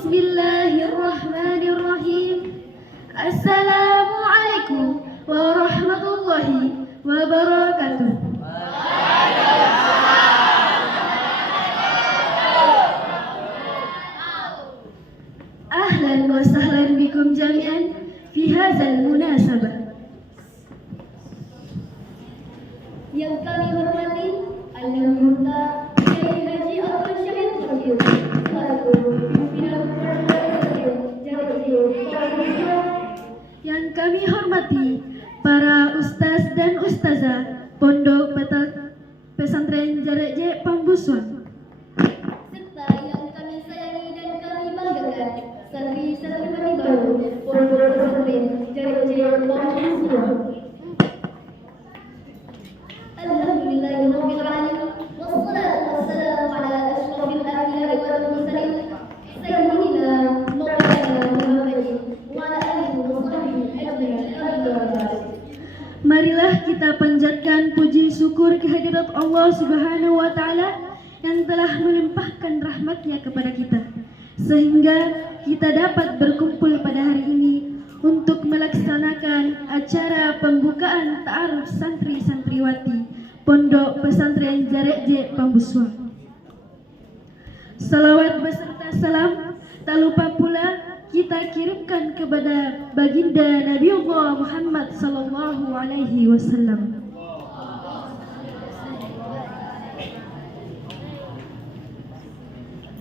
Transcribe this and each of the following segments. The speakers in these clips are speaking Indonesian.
Bismillahirrahmanirrahim. Assalamualaikum warahmatullahi wabarakatuh. Ahlan wa sahlan bikum jami'an fi hadzal munasabah. Yang kami hormati Al-Murta Kiai Haji Abdul Syahid Fakir selaku pimpinan Yang kami hormati para ustaz dan ustazah Pondok Pesantren Jarak J Pambusuan, serta yang kami sayangi dan kami banggakan santri-santri baru Pondok Pesantren Jarak J Pambusuan. Alhamdulillahirabbil alamin wassalatu wassalamu ala asyrafil anbiya'i wal mursalin sayyidina Maulana Muhammadin wa ala alihi wa sahbihi ajma'in. marilah kita panjatkan puji syukur kehadirat Allah Subhanahu wa taala yang telah melimpahkan rahmat-Nya kepada kita sehingga kita dapat berkumpul pada hari ini untuk melaksanakan acara pembukaan ta'aruf santri-santriwati Pondok Pesantren Jarak J Pambusuan. Salawat beserta salam tak lupa pula kita kirimkan kepada baginda Nabiullah Muhammad sallallahu alaihi wasallam.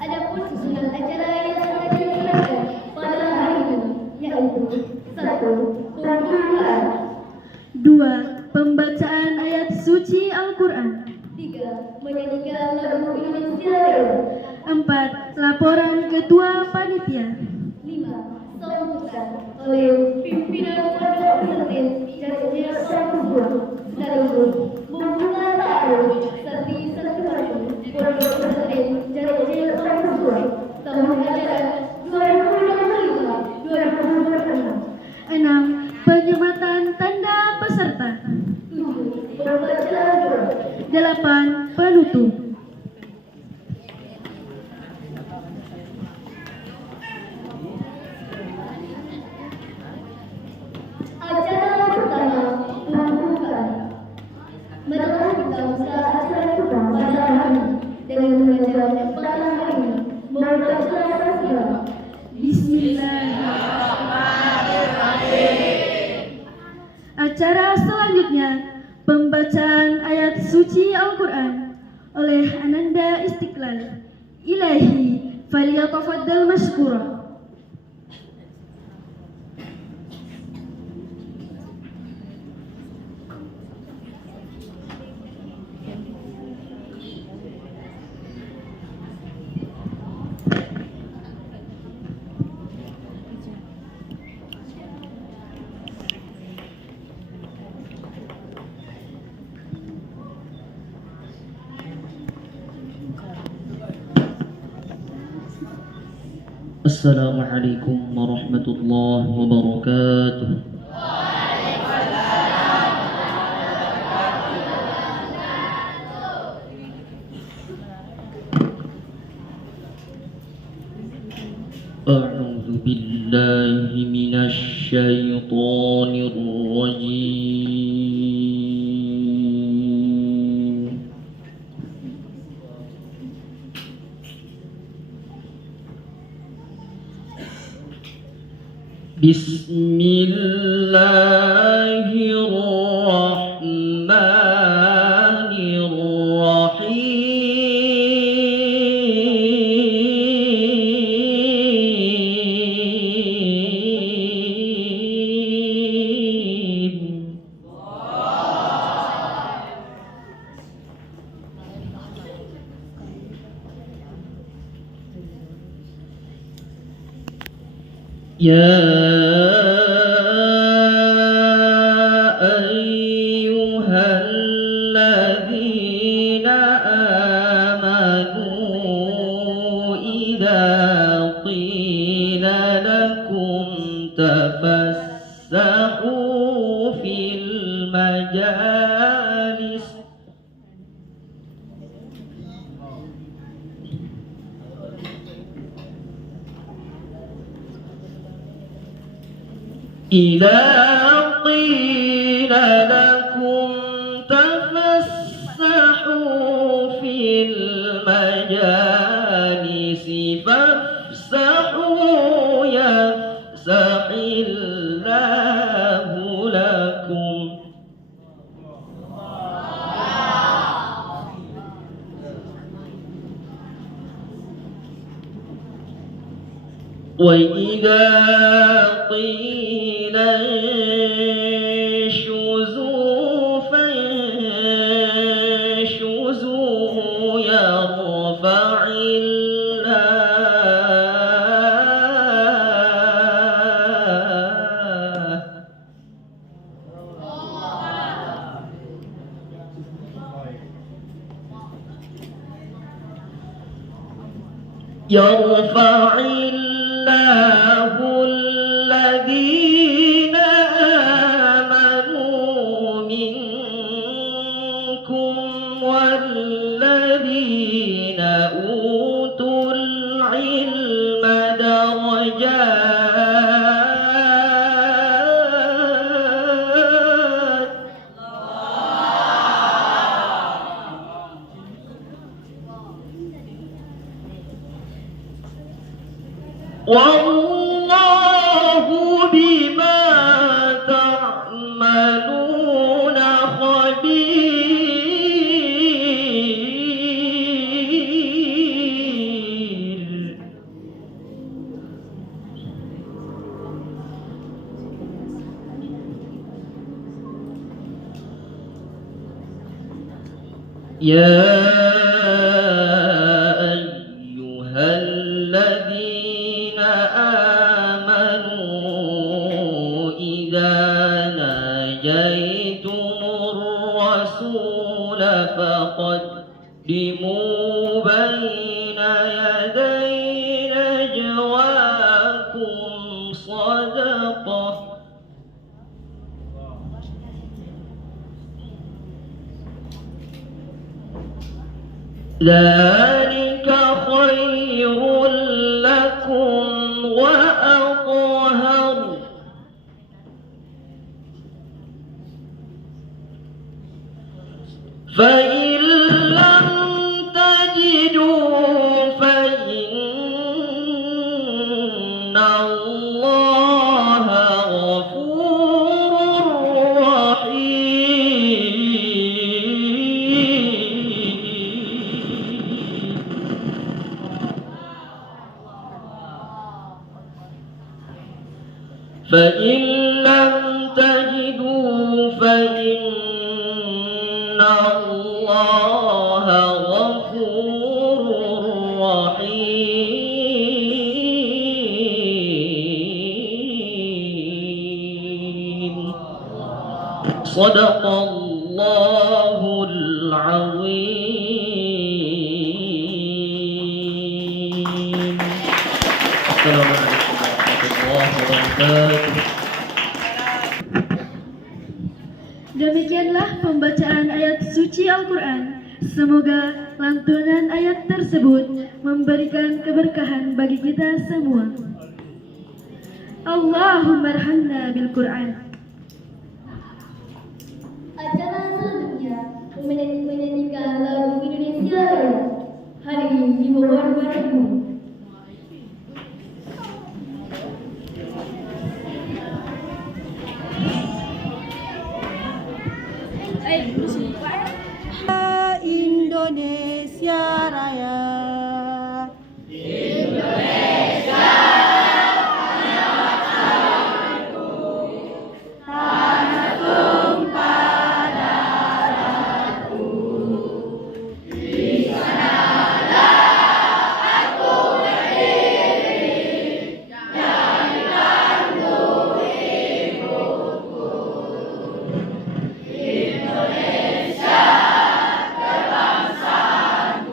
Adapun susunan acara yang akan dilaksanakan pada hari ini yaitu 1. Pembukaan, 2. Pembacaan ayat suci Al-Quran. 3. Menyanyikan lagu Indonesia Raya, 4. Laporan ketua panitia. 5. Sambutan oleh pimpinan Pondok Pesantren Jarak J Pambusuan sekaligus membuka ta'aruf santri-santri baru Pondok Pesantren Jarak J Pambusuan tahun ajaran 2025-2026. 6. Penyematan tanda peserta. 7. Pembacaan doa. 8. Penutup. Acara pertama pembukaan. Marilah kita buka acara kita pada hari ini dengan membaca pada hari ini membaca Al-Fatihah. Bismillahirrahmanirrahim. Acara selanjutnya pembacaan ayat suci Al-Quran oleh Ananda Istiqlal. Ilahi falyatafaddal mashkura. Assalamualaikum warahmatullahi wabarakatuh. A'udzu billahi minasy syaithanir rajim. Bismillahirrahmanirrahim. Ya ayyuhalladzina amanu idza qila lakum tafassahu fil majalis إذا قيل لكم تفسحوا في المجالس فافسحوا يفسح الله لكم وإذا قيل انشزوا فانشزوا يرفع الله الذين آمنوا منكم والذين أوتوا العلم درجات والله بما تعملون خبير يا أيها الذين آمنوا إذا ناجيتم الرسول فقدموا بين يدي نجواكم صدقة ذلك خير لكم وأطهر فإن لم تجدوا فإن الله غفور رحيم فإن لم تجدوا فإن الله غفور رحيم صدق الله العظيم. السلام عليكم ورحمة الله وبركاته. Demikianlah pembacaan ayat suci Al-Quran. Semoga lantunan ayat tersebut memberikan keberkahan bagi kita semua. Allahumma arhamna bil Quran. Acara selanjutnya menyanyikan lagu Indonesia Raya. Hari ini dibawa Ibu. Indonesia Raya. Indonesia, kebangsaan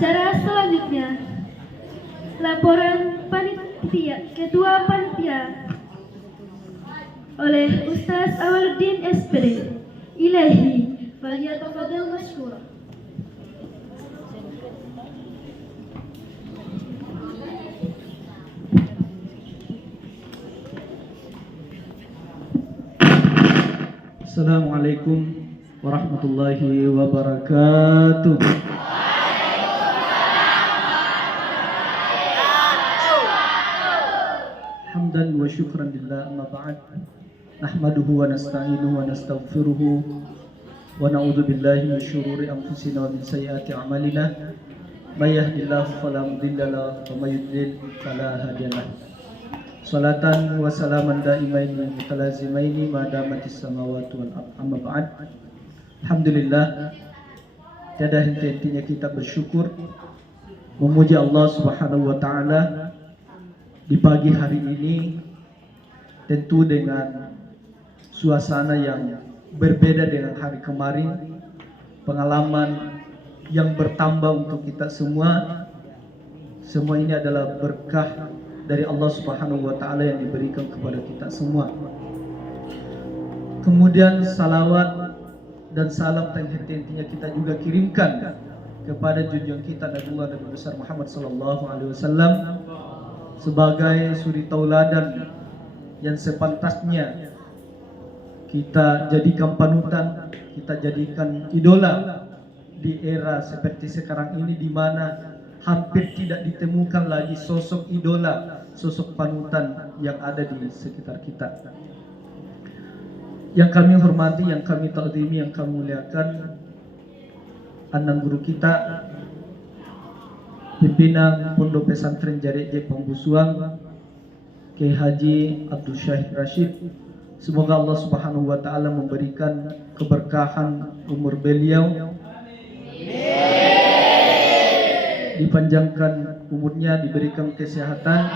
Acara selanjutnya, laporan panitia, ketua panitia oleh Ustaz Awaluddin SPD. Ilahi, falyatafadhal mashkura. Assalamualaikum warahmatullahi wabarakatuh. Hamdan wa syukran lillah, amma ba'd. Nahmaduhu wa nasta'inuhu wa nastaghfiruhu wa na'udzu billahi min syururi anfusina wa min sayyiati a'malina. May yahdihillahu fala mudilla lahu wa may yudlil fala hadiya lahu. Salatan wa salaman daimaini mutalazimaini ma damatis samawati wal ardh, amma ba'd. Alhamdulillah, tiada henti-hentinya kita bersyukur memuji Allah Subhanahu wa taala di pagi hari ini, tentu dengan suasana yang berbeda dengan hari kemarin, pengalaman yang bertambah untuk kita semua. Semua ini adalah berkah dari Allah Subhanahu wa taala yang diberikan kepada kita semua. Kemudian salawat dan salam tak henti-hentinya kita juga kirimkan kepada junjungan kita Nabi besar Muhammad sallallahu alaihi wasallam sebagai suri tauladan yang sepantasnya kita jadikan panutan, kita jadikan idola di era seperti sekarang ini, di mana hampir tidak ditemukan lagi sosok idola, sosok panutan yang ada di sekitar kita. Yang kami hormati, yang kami ta'zimi, yang kami muliakan, anak guru kita, pimpinan Pondok Pesantren Jareje Pambusuang, Kiai Haji Abdul Syahid Rashid. Semoga Allah Subhanahu wa taala memberikan keberkahan umur beliau, dipanjangkan umurnya, diberikan kesehatan,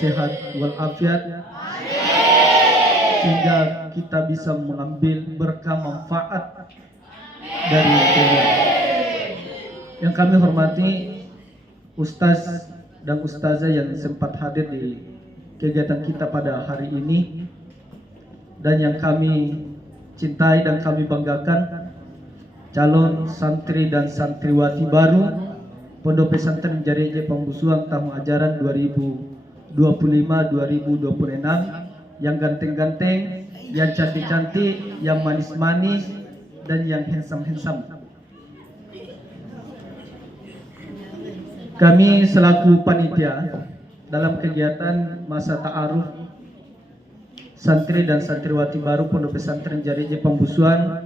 sehat walafiat, sehingga kita bisa mengambil berkah manfaat dari beliau. Yang kami hormati Ustaz dan Ustazah yang sempat hadir di kegiatan kita pada hari ini, dan yang kami cintai dan kami banggakan, calon santri dan santriwati baru Pondok Pesantren Jareje Pambusuang tahun ajaran 2025-2026, yang ganteng-ganteng, yang cantik-cantik, yang manis-manis, dan yang handsome-handsome. Kami selaku panitia dalam kegiatan masa ta'aruf santri dan santriwati baru Pondok Pesantren Jareje Pambusuang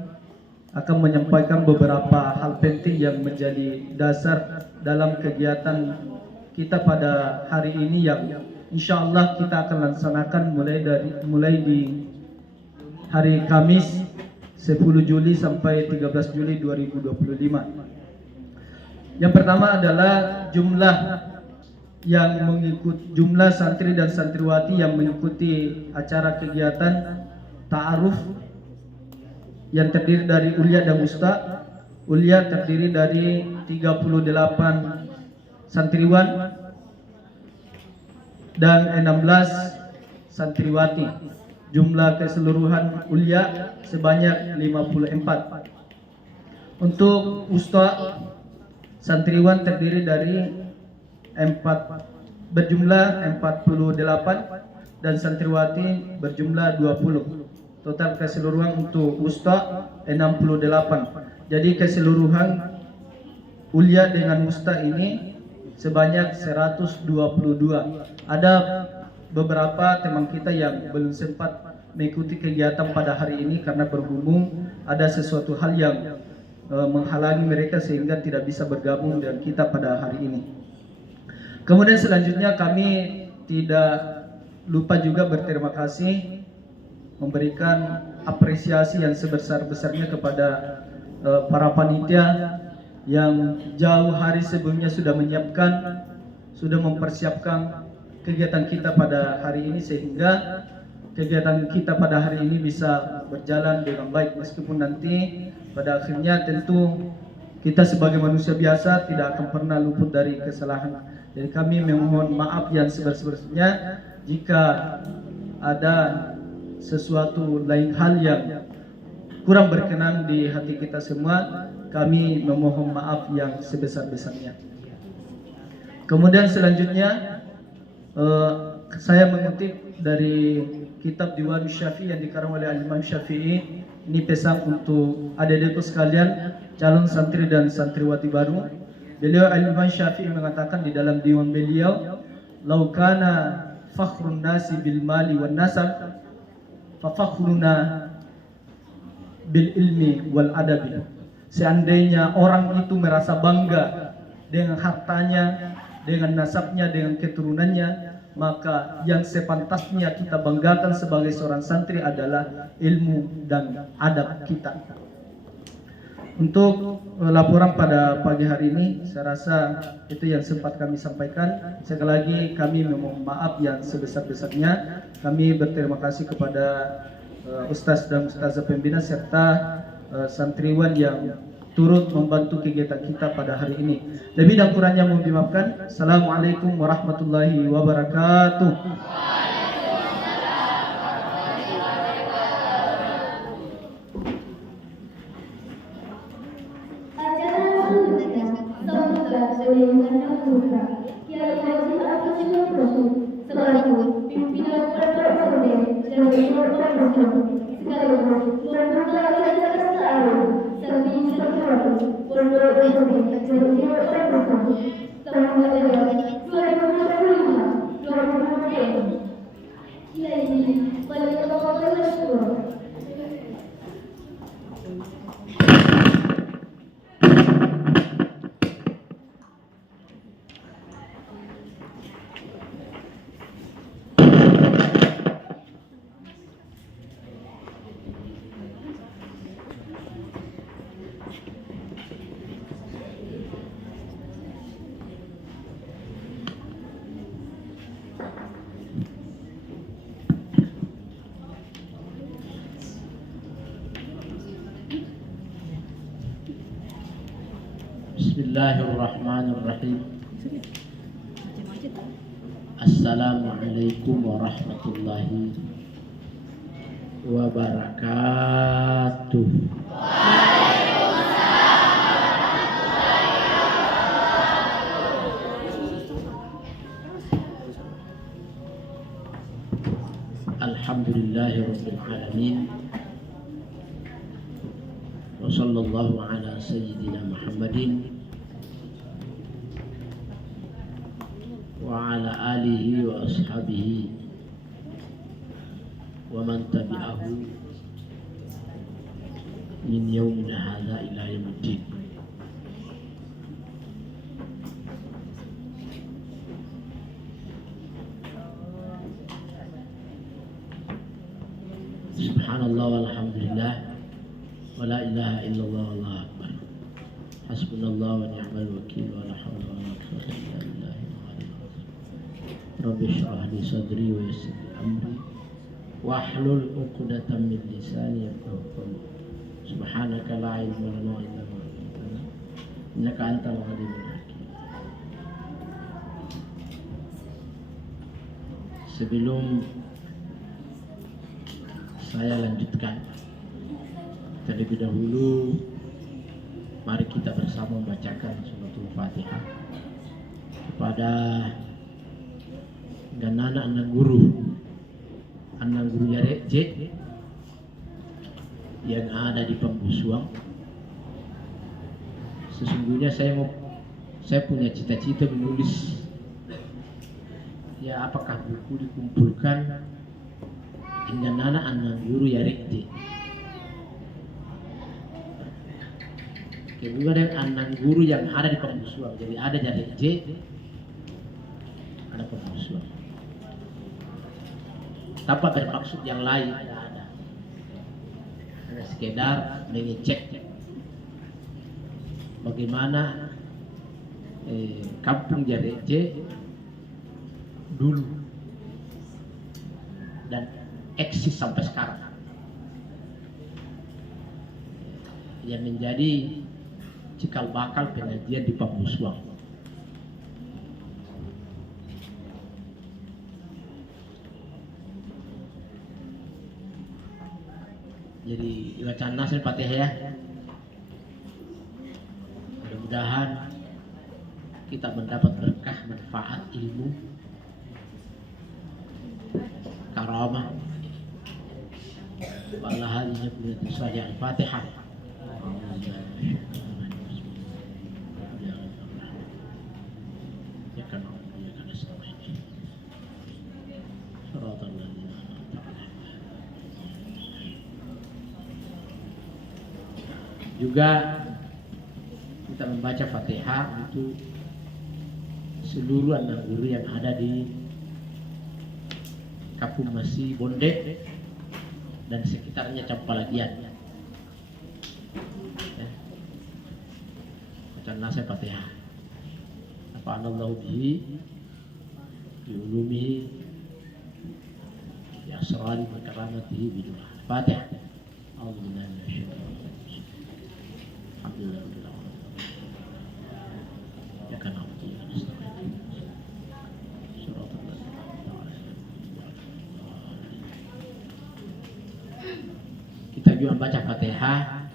akan menyampaikan beberapa hal penting yang menjadi dasar dalam kegiatan kita pada hari ini, yang insya Allah kita akan laksanakan mulai di hari Kamis 10 Juli sampai 13 Juli 2025. Yang pertama adalah jumlah santri dan santriwati yang mengikuti acara kegiatan ta'aruf yang terdiri dari ulia dan usta. Ulia terdiri dari 38 santriwan dan 16 santriwati. Jumlah keseluruhan ulia sebanyak 54. Untuk usta, santriwan terdiri dari berjumlah 48 dan santriwati berjumlah 20. Total keseluruhan untuk usta 68. Jadi keseluruhan ulia dengan usta ini sebanyak 122. Ada beberapa teman kita yang belum sempat mengikuti kegiatan pada hari ini karena berhubung ada sesuatu hal yang menghalangi mereka sehingga tidak bisa bergabung dengan kita pada hari ini. Kemudian selanjutnya kami tidak lupa juga berterima kasih, memberikan apresiasi yang sebesar-besarnya kepada para panitia yang jauh hari sebelumnya sudah menyiapkan, sudah mempersiapkan kegiatan kita pada hari ini, sehingga kegiatan kita pada hari ini bisa berjalan dengan baik, meskipun nanti pada akhirnya tentu kita sebagai manusia biasa tidak akan pernah luput dari kesalahan. Jadi kami memohon maaf yang sebesar-besarnya jika ada sesuatu lain hal yang kurang berkenan di hati kita semua. Kami memohon maaf yang sebesar-besarnya. Kemudian selanjutnya saya mengutip dari kitab Diwan Syafi'i yang dikarang oleh Imam Syafi'i. Ini pesan untuk adik-adikku sekalian, calon santri dan santriwati baru. Beliau Imam Syafi'i mengatakan di dalam diwan beliau, "Lau kana fakhrun nasi bil mali wan nasab, fa fakhruna bil ilmi wal adabi." Seandainya orang itu merasa bangga dengan hartanya, dengan nasabnya, dengan keturunannya, maka yang sepantasnya kita banggakan sebagai seorang santri adalah ilmu dan adab kita. Untuk laporan pada pagi hari ini, saya rasa itu yang sempat kami sampaikan. Sekali lagi kami memohon maaf yang sebesar-besarnya. Kami berterima kasih kepada Ustaz dan Ustazah pembina serta santriwan yang turut membantu kegiatan kita pada hari ini. Lebih dan kurangnya mohon dimaafkan. Assalamualaikum warahmatullahi wabarakatuh. Acara selanjutnya sambutan dari Undang Putra Kiai Haji Abdul Rasul selaku pimpinan Pondok Pesantren dan Pondok Pesantren sekaligus membuka acara ta'aruf sambil santriwati Pondok Pesantren dan Pondok Pesantren tahun ajaran 2025-2026. Kiai pada Bapak Rasul. Bismillahirrahmanirrahim. Assalamualaikum warahmatullahi wabarakatuh. Alhamdulillahirabbil alamin. Wa sallallahu ala sayyidina Muhammadin wa ala alihi wa ashabihi wa man tabi'ahu min yawmina hadza ila yaumiddin. Subhanallah walhamdulillah wa la ilaha illallah wallahu akbar. Hasbunallah wa ni'mal wakil wa la hawla wa la quwwata illa billah. Rabbi shrah li sadri wa yassir li amri wahlul 'uqdatam min lisani yafqahu qawli. Subhanaka la ilma lana illa ma 'allamtana innaka antal alimul hakim. Sebelum saya lanjutkan, terlebih dahulu mari kita bersama membacakan suratul Fatihah kepada dan anak guru Yarek J yang ada di Pambusuang. Sesungguhnya saya punya cita-cita menulis, ya apakah buku dikumpulkan dengan anak guru Yarek J. Kedua dengan anak guru yang ada di Pambusuang. Jadi ada Yarek J, ada Pambusuang. Tanpa bermaksud yang lain, tidak ada. Hanya sekedar mengecek bagaimana kampung Yarek J dulu dan eksis sampai sekarang. Yang menjadi cikal bakal pengajian di Pamusuang. Jadi bacaan nasr Fatihah ya. Mudah-mudahan kita mendapat berkah manfaat ilmu, karamah. Wala hadhihi qulatu salih al-Fatihah. Ya kan ya kan astagfirullah. Shiratal ladzina an'amta 'alaihim. Juga kita membaca Fatihah untuk seluruh anak guru yang ada di Kampung Masih Bonde dan sekitarnya Campalagian. Ya. Baca nasihat Fatihah. Nafa'anallahu bihi bi ulumihi bi asrari wa karamatihi bi du'a. Fatihah. A'udzubillahi minasyaitonir rajim. Alhamdulillah rabbil alamin. Ya kan kita juga membaca Fatihah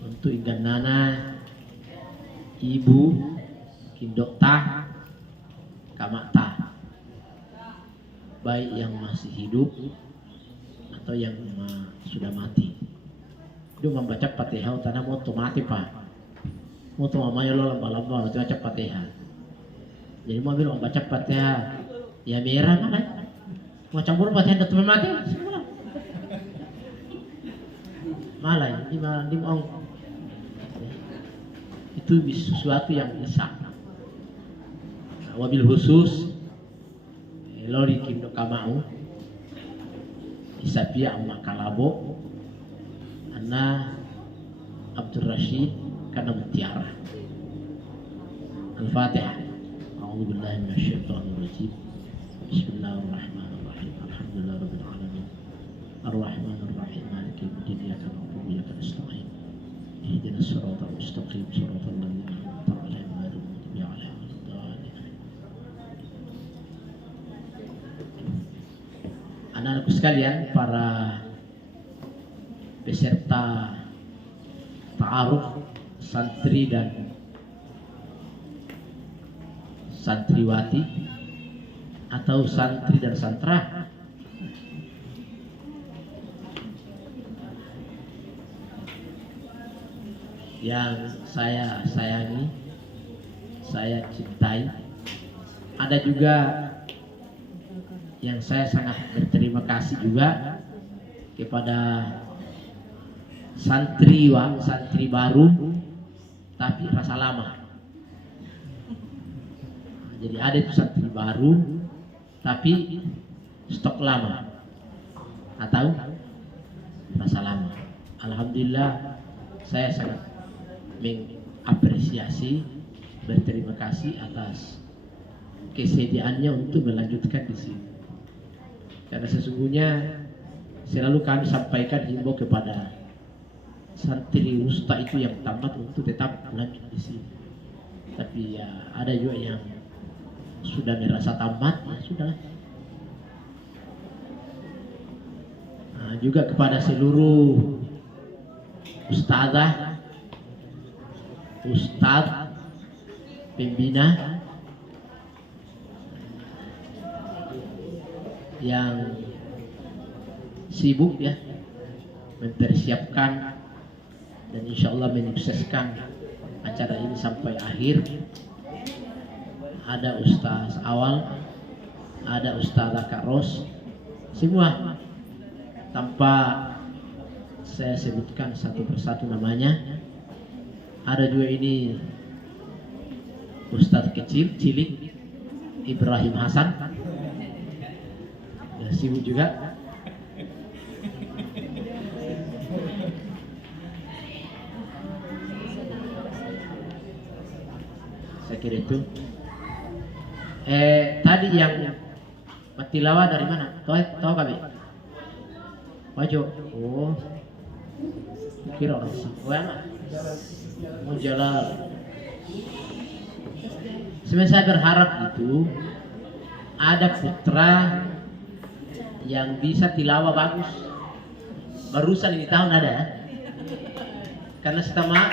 untuk ingganana ibu kindokta kamakta, baik yang masih hidup atau yang sudah mati. Itu membaca Fatihah karena mau mati pak, mau mamanya lo lamba-lamba itu baca Fatihah. Jadi mau bilang baca Fatihah ya merah kan, mau campur Fatihah dan teman mati semua. Malah di mau itu sesuatu yang bisa. Wabil khusus lori kindo kamau isapia amma kalabo anna Abdul Rashid kana mutiara. Al-Fatihah. A'udzu billahi minasyaitonir rajim. Bismillahirrahmanirrahim. Alhamdulillahi rabbil alamin. Ar-Rahmanir Rahim. Maliki yaumiddin. Iyyaka na'budu wa iyyaka nasta'in. Ihdinas siratal mustaqim. Siratal ladzina an'amta 'alaihim ghairil maghdubi 'alaihim waladdallin. Anak-anakku sekalian, para peserta ta'aruf santri dan santriwati atau santri dan santra, yang saya sayangi, saya cintai. Ada juga yang saya sangat berterima kasih juga kepada santri baru tapi rasa lama. Jadi ada itu santri baru tapi stok lama atau rasa lama. Alhamdulillah saya sangat mengapresiasi, berterima kasih atas kesediaannya untuk melanjutkan di sini. Karena sesungguhnya selalu kami sampaikan himbau kepada santri usta itu yang tamat untuk tetap lanjut di sini. Tapi ya ada juga yang sudah merasa tamat, ya sudah. Nah, juga kepada seluruh ustazah, ustaz, pembina yang sibuk ya mempersiapkan dan insya Allah menyukseskan acara ini sampai akhir. Ada Ustaz Awal, ada Ustazah Kak Ros, semua tanpa saya sebutkan satu persatu namanya. Ada juga ini Ustaz cilik Ibrahim Hasan, ya, sibuk juga. Saya kira itu. Tadi yang Matilawa dari mana? Tahu kami? Wajo. Oh, kira orang sih. Mujalal. Sebenarnya saya berharap itu ada putra yang bisa tilawah bagus. Barusan ini tahun ada, karena setengah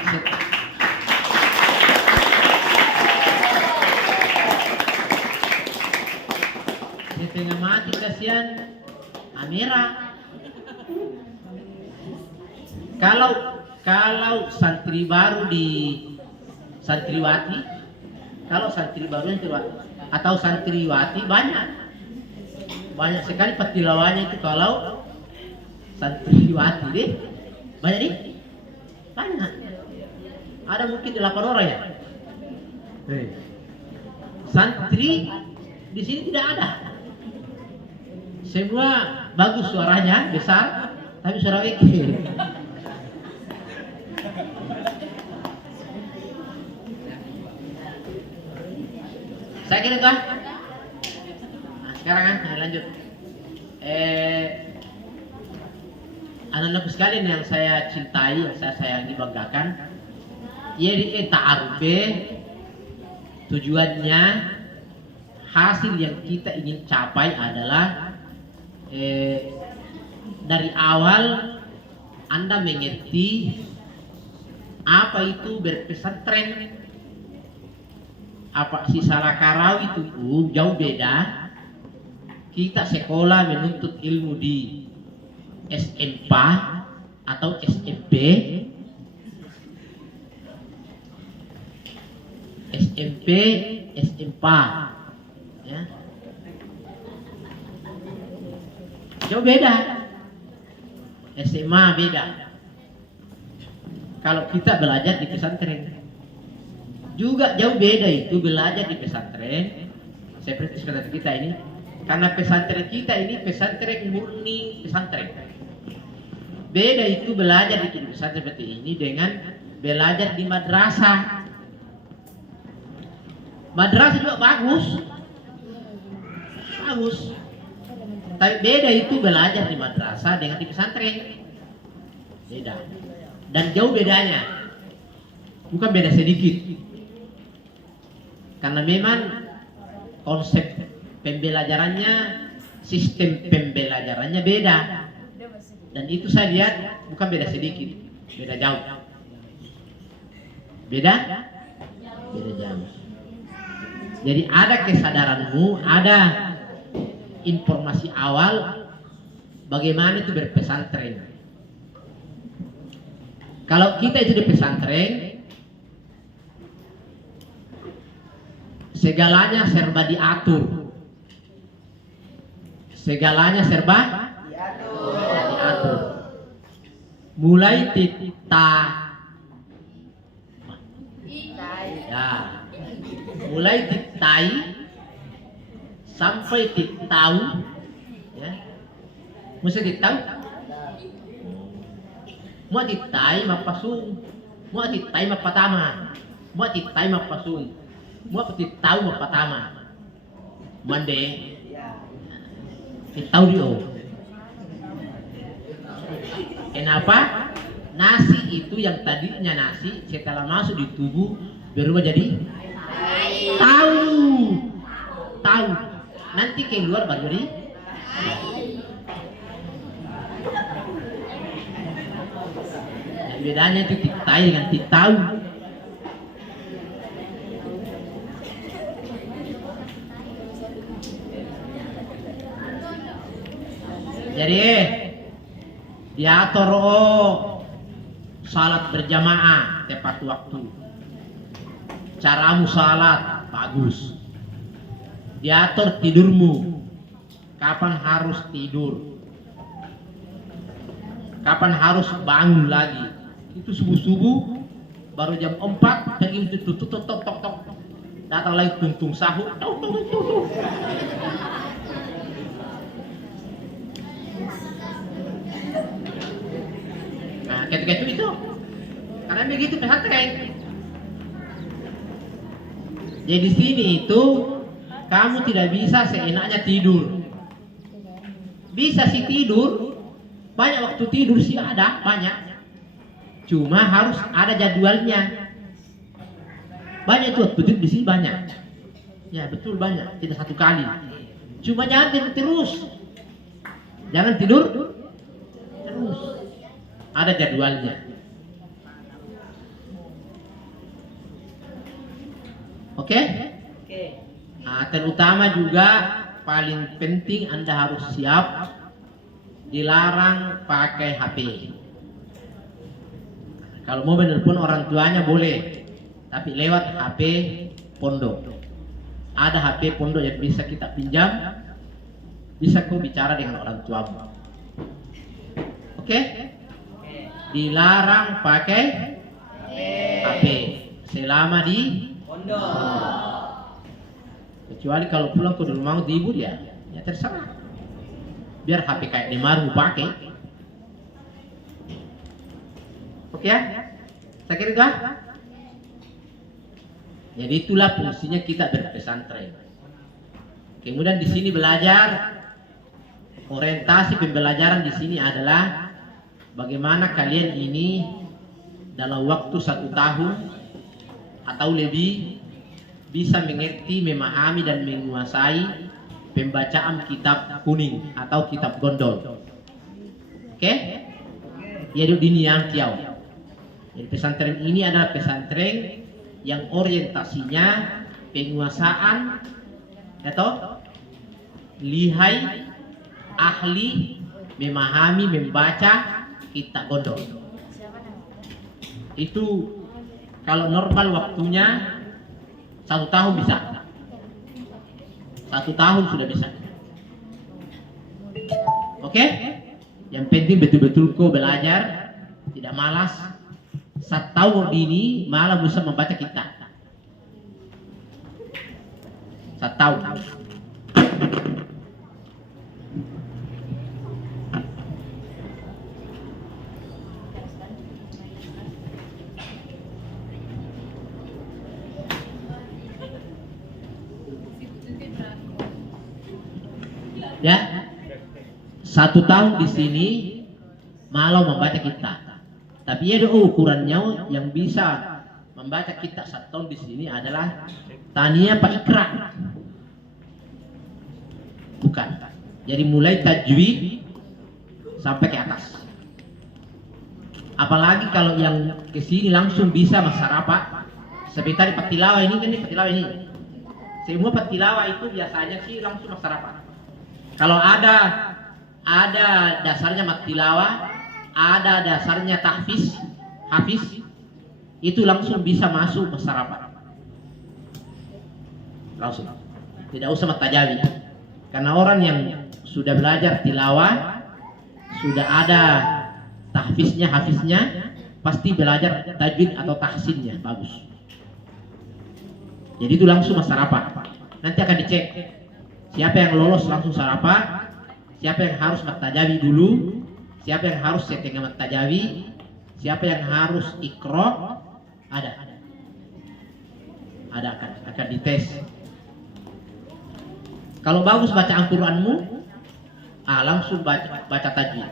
mati kasihan Amira. Kalau santri baru di santriwati, kalau santri baru atau santriwati banyak sekali petilawannya itu. Kalau santriwati deh banyak. Ada mungkin 8 orang ya. Santri di sini tidak ada. Semua bagus suaranya, besar, tapi suara kecil. Saya kira itu. Nah, sekarang lanjut. Anak-anakku sekalian yang saya cintai, yang saya sayangi, banggakan. Jadi ta'aruf tujuannya, hasil yang kita ingin capai adalah dari awal Anda mengerti apa itu berpesantren. Apa si Salakarawi itu jauh beda. Kita sekolah menuntut ilmu di SMP atau SMP, SMP, ya. Jauh beda. SMA beda. Kalau kita belajar di pesantren juga jauh beda itu belajar di pesantren seperti pesantren kita ini, karena pesantren kita ini pesantren murni pesantren. Beda itu belajar di pesantren seperti ini dengan belajar di madrasah. Madrasah juga bagus, tapi beda itu belajar di madrasah dengan di pesantren. Beda, dan jauh bedanya, bukan beda sedikit. Karena memang konsep pembelajarannya, sistem pembelajarannya beda. Dan itu saya lihat bukan beda sedikit, beda jauh. Beda jauh. Jadi ada kesadaranmu, ada informasi awal bagaimana itu berpesantren. Kalau kita itu di pesantren, segalanya serba diatur. Segalanya serba diatur. Mulai mulai titai sampai titau, ya. Mesti titau. Mau titai mapasung, mau titai mapatama, mau titai mapasung. Mau peti tahu apa pertama, mande, tahu dia. Kenapa? Nasi itu yang tadinya nasi setelah masuk di tubuh berubah jadi tahu. Nanti keluar baru jadi. Nah, bedanya itu titai dengan titau. Jadi diatur salat berjamaah tepat waktu. Caramu salat bagus. Diatur tidurmu. Kapan harus tidur? Kapan harus bangun lagi? Itu subuh-subuh baru jam 4 pergi tutup tok. Datang lagi tuntung sahur. Tok. Ketika itu karena begitu pesantren. Jadi di sini itu kamu tidak bisa seenaknya tidur. Bisa sih tidur, banyak waktu tidur sih ada banyak. Cuma harus ada jadwalnya. Banyak itu betul di sini banyak. Ya betul banyak, tidak satu kali. Cuma jangan tidur terus. Jangan tidur terus. Ada jadwalnya. Oke? Nah, terutama juga paling penting Anda harus siap dilarang pakai HP. Kalau mau menelpon orang tuanya boleh, tapi lewat HP pondok. Ada HP pondok yang bisa kita pinjam, bisa kau bicara dengan orang tuamu. Oke? Dilarang pakai HP selama di pondok. Kecuali kalau pulang ke rumah ibu dia, ya terserah. Biar HP kayak Nemaru pakai. Oke ya? Saya kira enggak? Jadi itulah fungsinya kita berpesantren. Kemudian di sini belajar, orientasi pembelajaran di sini adalah bagaimana kalian ini dalam waktu 1 tahun atau lebih bisa mengerti, memahami dan menguasai pembacaan kitab kuning atau kitab gondol. Oke? Yaitu dini yang kiau. Jadi pesantren ini adalah pesantren yang orientasinya penguasaan atau lihai, ahli, memahami, membaca kitab gondol. Itu kalau normal waktunya 1 tahun bisa. 1 tahun sudah bisa. Oke? Yang penting betul-betul kau belajar, tidak malas. 1 tahun ini malah bisa membaca kitab. 1 tahun. Ya, 1 tahun di sini malah membaca kitab. Tapi ada ukurannya yang bisa membaca kitab 1 tahun di sini adalah Tania Pak Ikra. Bukan. Jadi mulai tajwid sampai ke atas. Apalagi kalau yang ke sini langsung bisa masarapat. Seperti Pak Tilawa ini kan Pak Tilawa ini. Semua Pak Tilawa itu biasanya sih langsung masarapat. Kalau ada dasarnya Mat Tilawa, ada dasarnya tahfiz, hafiz, itu langsung bisa masuk masyarakat. Langsung. Tidak usah matajawid. Karena orang yang sudah belajar tilawah, sudah ada tahfiznya, hafiznya, pasti belajar tajwid atau tahsinnya bagus. Jadi itu langsung masyarakat. Nanti akan dicek siapa yang lolos langsung sarapan, siapa yang harus matajawid dulu, siapa yang harus setengah matajawid, siapa yang harus ikro, ada akan dites. Kalau bagus bacaan Quranmu, langsung baca tajwid.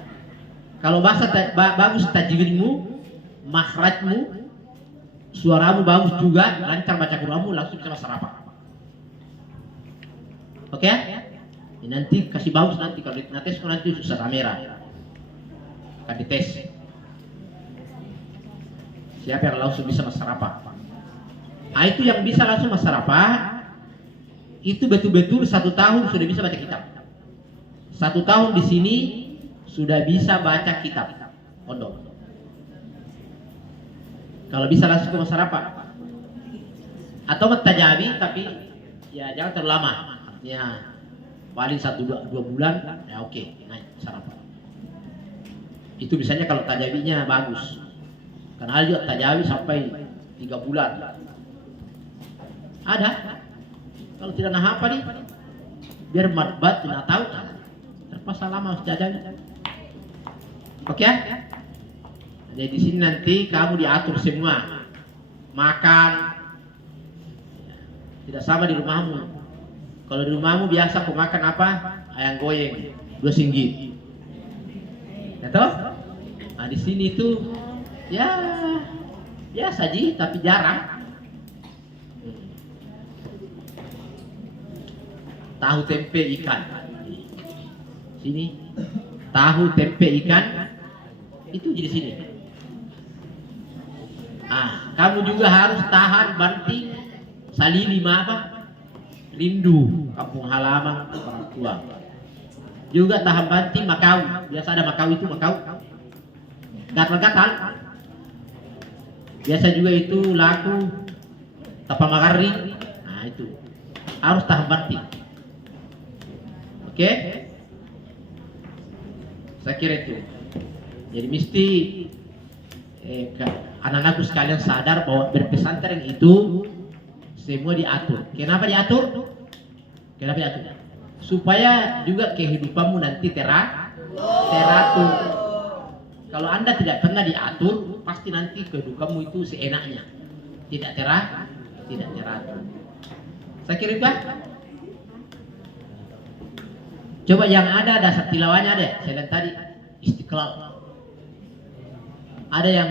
Kalau bagus tajwidmu, makhrajmu, suaramu bagus juga, lancar baca Quranmu, langsung bisa sarapan. Oke? Nanti kasih bagus nanti kalau dites nanti susah kamera. Akan dites. Siapa yang langsung bisa masarapat? Itu yang bisa langsung masarapat. Itu betul-betul 1 tahun sudah bisa baca kitab. 1 tahun di sini sudah bisa baca kitab. Pondok. Kalau bisa langsung ke masarapat. Atau matajawid tapi ya jangan terlalu lama. Ya paling 1-2 bulan ya oke, naik sarapan. Itu biasanya kalau tajawidnya bagus. Karena ada juga tajawid sampai 3 bulan. Ada. Kalau tidak nah apa nih? Biar matbat tidak tahu. Terpaksa lama tajawid. Oke ya? Jadi di sini nanti kamu diatur semua. Makan. Tidak sama di rumahmu. Kalau di rumahmu biasa kau makan apa? Ayam goyeng, 2 singgit. Ya toh? Nah di sini itu Ya, ya saji tapi jarang. Tahu tempe ikan. Sini. Tahu tempe ikan itu jadi sini. Kamu juga harus tahan banting salili apa? Rindu kampung halaman orang tua. Juga tahan banting Makau. Biasa ada Makau itu Makau. Gatal-gatal. Biasa juga itu laku tapamagari. Nah itu harus tahan banting. Oke? Saya kira itu. Jadi mesti anak-anakku sekalian sadar bahwa berpesantren itu semua diatur. Kenapa diatur? Kenapa diatur? Supaya juga kehidupanmu nanti teratur. Kalau Anda tidak pernah diatur, pasti nanti kehidupanmu itu seenaknya. Tidak teratur. Saya kira itu. Coba yang ada dasar tilawahnya ada. Saya lihat tadi Istiqlal. Ada yang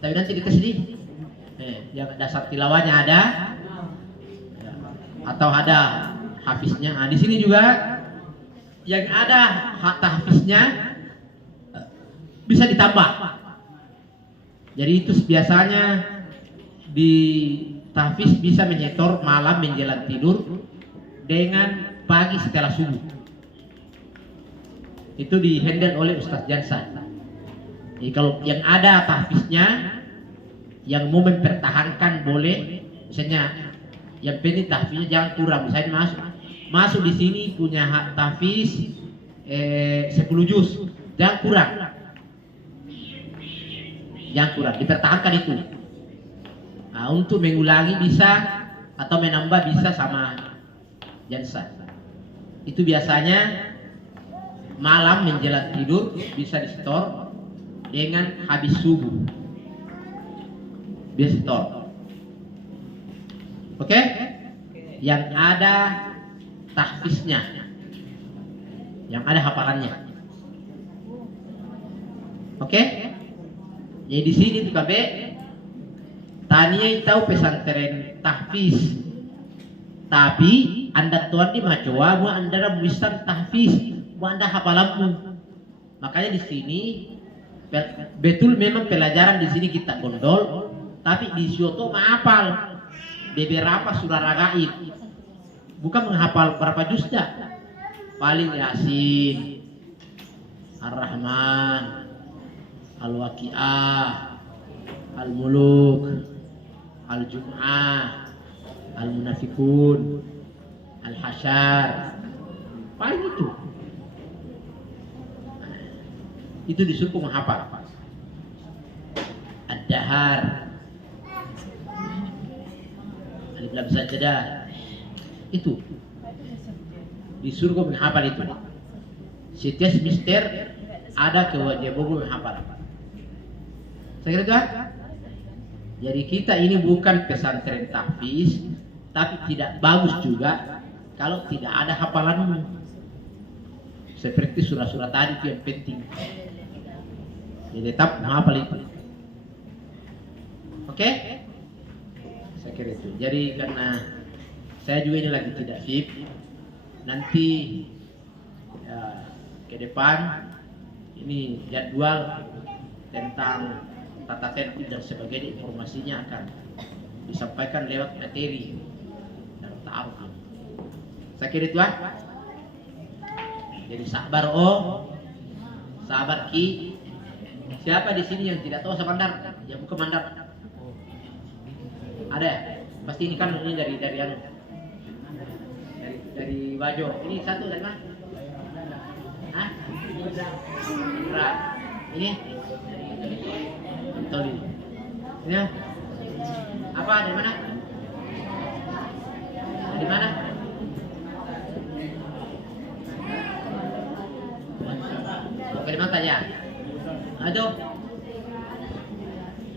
tapi nanti dikasih di yang dasar tilawahnya ada atau ada hafiznya. Nah, di sini juga yang ada tahfiznya bisa ditambah. Jadi itu biasanya di tahfiz bisa menyetor malam menjelang tidur dengan pagi setelah subuh. Itu dihandle oleh Ustaz Jansan. Jadi kalau yang ada tahfiznya, yang mau mempertahankan boleh, misalnya yang penting tahfiznya jangan kurang. Misalnya masuk di sini punya hak tahfiz 10 juz, jangan kurang. Jangan kurang, dipertahankan itu. Nah, untuk mengulangi bisa atau menambah bisa sama Jansan. Itu biasanya malam menjelang tidur bisa di-store dengan habis subuh. Bisa store. Oke? Yang ada tahfiznya. Yang ada hafalannya. Oke? Jadi di sini tuh KB tania tahu pesantren tahfiz. Tapi Anda tuan di macoa, mu Anda bisa tahfiz, mu Anda hafalanmu. Makanya di sini betul memang pelajaran di sini kita gondol, tapi di Soto menghafal beberapa surah ragaib. Bukan menghafal berapa juz dah. Paling Yasin, Ar-Rahman, Al-Waqi'ah, Al-Muluk, Al-Jum'ah, Al-Munafikun, Al-Hasyar. Paling itu. Itu disuruh menghafal. Ad-Dahar, Alif Lam Sajdah. Itu disuruh menghafal itu. Setiap semester ada kewajiban menghafal. Saya kira jadi kita ini bukan pesantren tahfiz, tapi tidak bagus juga kalau tidak ada hafalanmu. Seperti surah-surah tadi itu yang penting. Jadi tetap menghafal itu. Oke? Saya kira itu. Jadi karena saya juga ini lagi tidak fit, nanti ya, ke depan ini jadwal tentang tata tertib dan sebagainya, informasinya akan disampaikan lewat materi dan ta'aruf. Saya kira itu Jadi sabar sabar ki. Siapa di sini yang tidak tahu Samandar? Yang bukan Mandar? Ada? Pasti ini kan ini dari Bajo. Ini satu dari mana? Hah? Berat. Ini? Betul ini. Ini apa? Dari mana? Dari mana? Oh, Kalimantan ya? Aduh.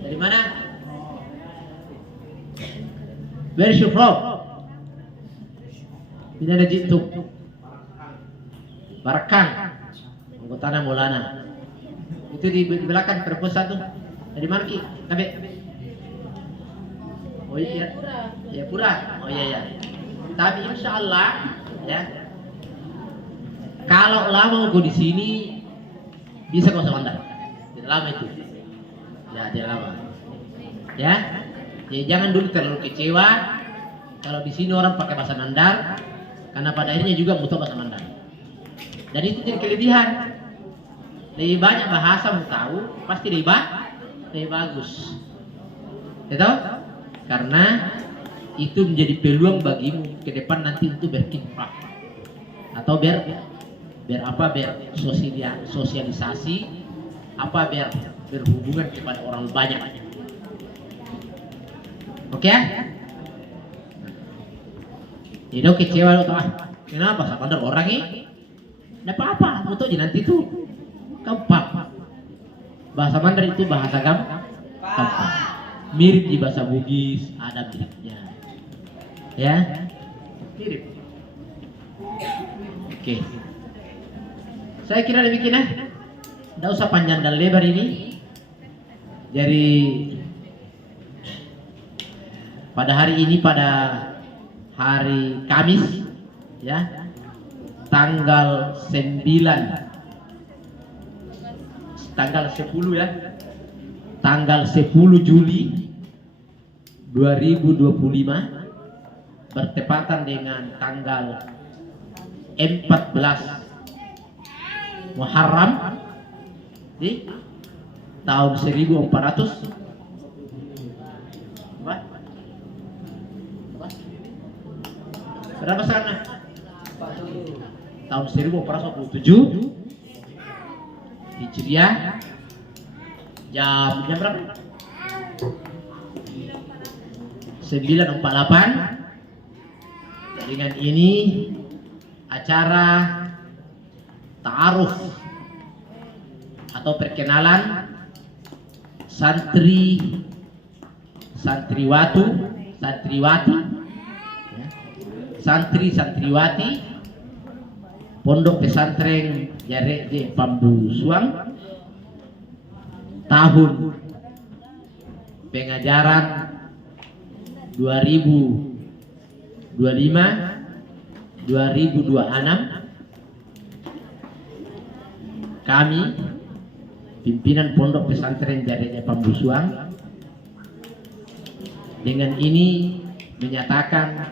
Dari mana? Where is you from? Ini ada jitu. Barakang. Anggota Maulana. Itu di belakang perpus satu. Dari mana Ki? Kabe? Oh iya. Ya Pura. Oh iya ya. Tapi insya Allah ya. Kalau lama kau di sini bisa kau Samandar. Tidak lama itu. Ya tidak lama. Ya. Jadi jangan dulu terlalu kecewa kalau di sini orang pakai bahasa Mandar, karena pada akhirnya juga butuh bahasa Mandar. Dan itu jadi kelebihan. Lebih banyak bahasa mau tahu, pasti lebih bagus. Ya tahu? Karena itu menjadi peluang bagimu ke depan nanti untuk berkiprah atau sosialisasi, berhubungan kepada orang banyak. Oke ya? Jadi kecewa lo kenapa Samandar orang ini? Tidak apa-apa, untuk nanti itu gampang. Bahasa Mandar itu bahasa gampang. Mirip di bahasa Bugis, ada miripnya. Ya, mirip. Oke. Saya kira demikian. Tidak usah panjang dan lebar ini. Jadi pada hari ini, pada hari Kamis, ya, tanggal 10 ya, tanggal 10 Juli 2025 bertepatan dengan tanggal 14 Muharram di tahun 1400 berapa sana? Tahun 1447 Hijriah, jam berapa? 9.48. Dengan ini acara ta'aruf atau perkenalan santriwati Pondok Pesantren Jarek di Pambusuang tahun pengajaran 2025-2026. Kami pimpinan Pondok Pesantren Jarek di Pambusuang dengan ini menyatakan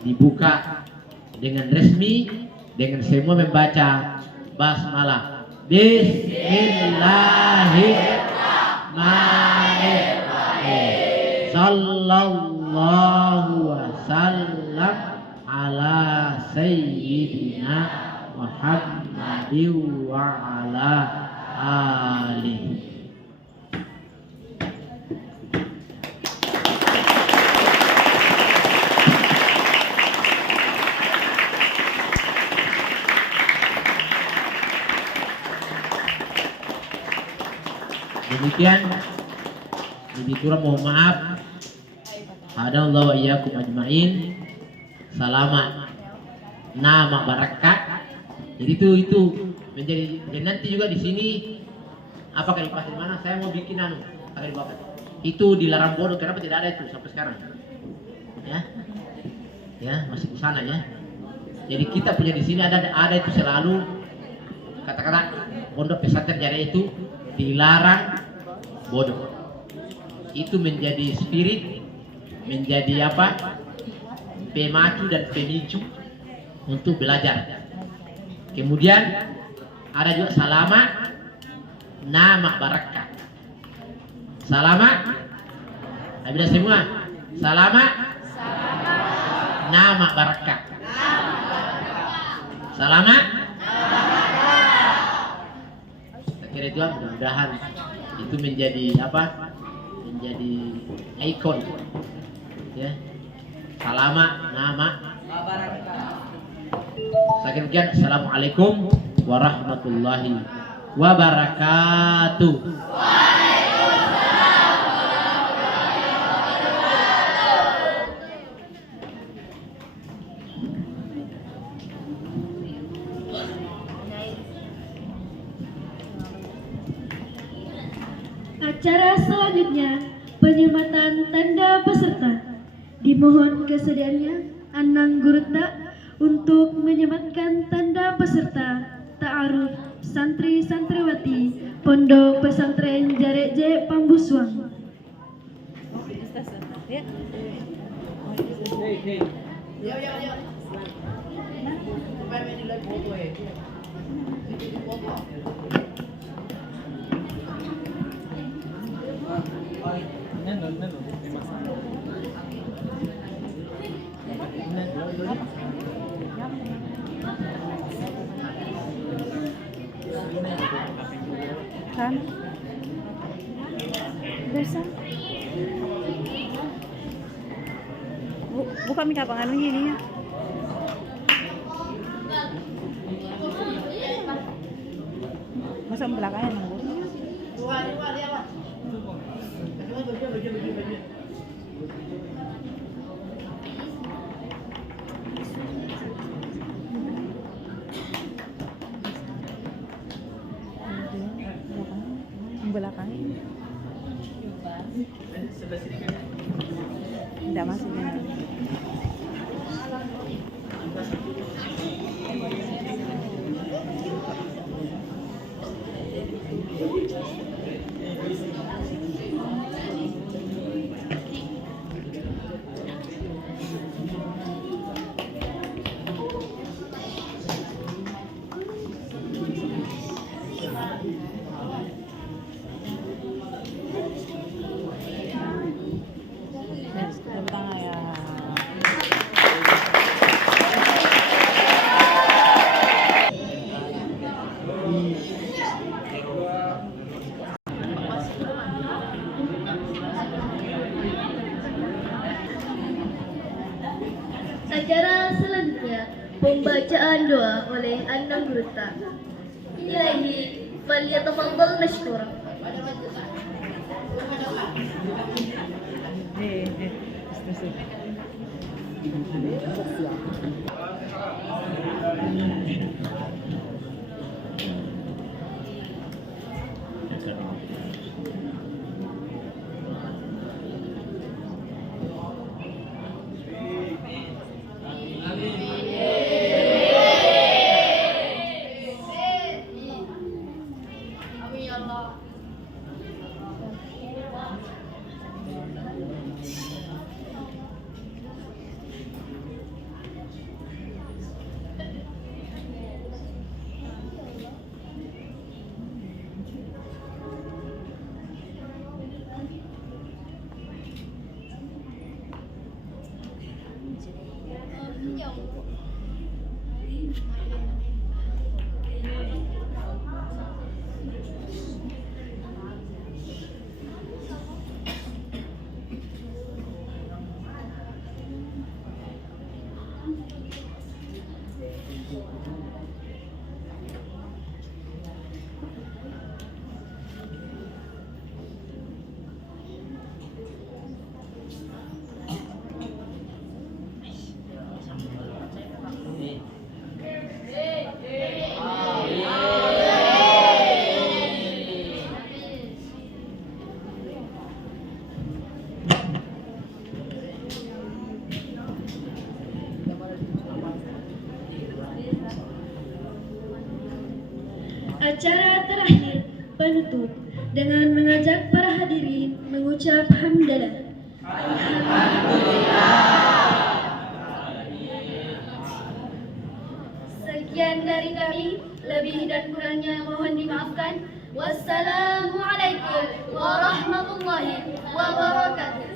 dibuka dengan resmi dengan semua membaca basmalah. Bismillahirrahmanirrahim. Sallallahu wasallam ala sayyidina Muhammadin wa ala alihi. Demikian, lebih kurang mohon maaf. Hadallahu wa iyyakum ajmain. Selamat nama barakat. Jadi itu menjadi, dan nanti juga di sini apakah di pasir mana saya mau bikin akan dibawa. Itu di Larang Bodo, kenapa tidak ada itu sampai sekarang? Ya masih di sana ya. Jadi kita punya di sini ada itu selalu kata-kata Pondok Pesantren Jarek itu dilarang bodoh. Itu menjadi spirit, menjadi pemacu dan pemicu untuk belajar. Kemudian ada juga salama nama barakah. Salama, ada semua. Salama nama barakah. Salama. Kira itu mudah-mudahan itu menjadi menjadi ikon ya. Salama nama sekian. Assalamualaikum warahmatullahi wabarakatuh. Acara selanjutnya penyematan tanda peserta. Dimohon kesediaannya Anang Gurutna untuk menyematkan tanda peserta ta'aruf santri-santriwati Pondok Pesantren Jarek J Pambusuang. Kan? Bisa. Buka mika pangan begini ya. Masa belakangnya nunggu. Belakang. Tidak masuk. Acara selanjutnya pembacaan doa oleh Anang Gurutna. Ilahi falyatafaddal mashkura. Acara terakhir penutup dengan mengajak para hadirin mengucap hamdalah. Sekian dari kami, lebih dan kurangnya mohon dimaafkan. Wassalamualaikum warahmatullahi wabarakatuh.